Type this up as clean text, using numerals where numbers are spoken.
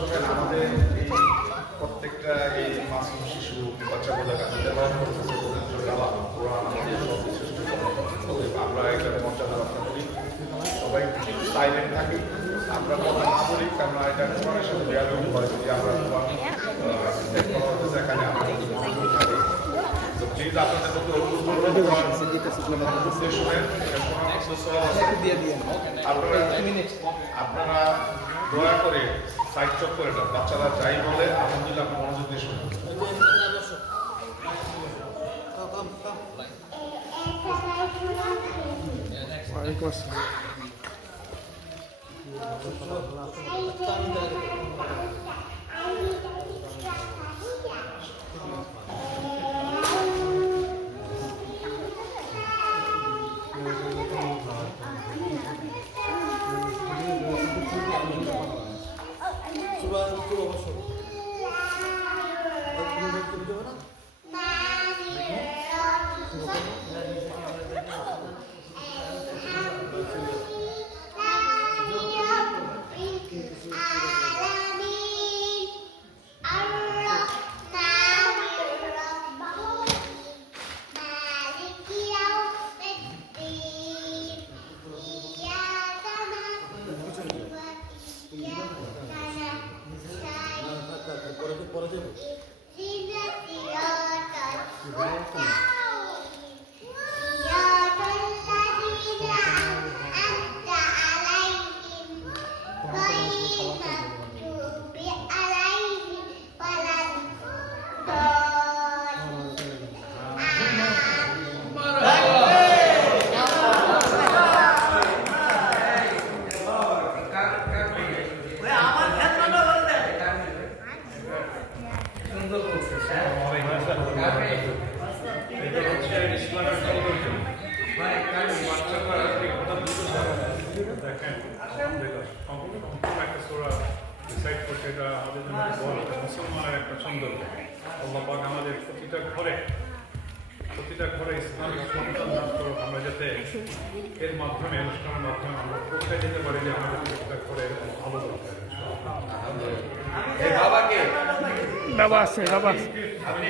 শোনেন, আমাদের এই প্রত্যেকটা এই মাসুম শিশু বাচ্চা বোঝাকে নির্ধারণ করতেছে পবিত্র কালাম কোরআন আমাদের সর্বশ্রেষ্ঠ গ্রন্থ। আমরা এখানে মর্যাদা রক্ষা করি, সবাই সাইলেন্ট থাকি, আমরা কথা না বলি, কারণ এটা কোরআনের সাথে বেয়াদবি হয় যদি আমরা কোরআন এখানে আমাদের মনোযোগ থাকে। তো প্লিজ আপনাদের মধ্যে আপনারা দয়া করে সাইড চক করে দেন, বাচ্চারা যাই বলে আলহামদুলিল্লাহ আপনি মনোযোগ দিয়ে শুনুন। মুসলমানের একটা ছন্দ। আল্লাহ পাক আমাদের প্রতিটা ঘরে ইসলামিক সন্তান দান করুক, আমরা যাতে এর মাধ্যমে অনুষ্ঠানের মাধ্যমে আমরা কোথায় যেতে পারি যে আমাদের প্রতিটা ঘরে ভালো দরকার। বাবা আছে, বাবা আপনি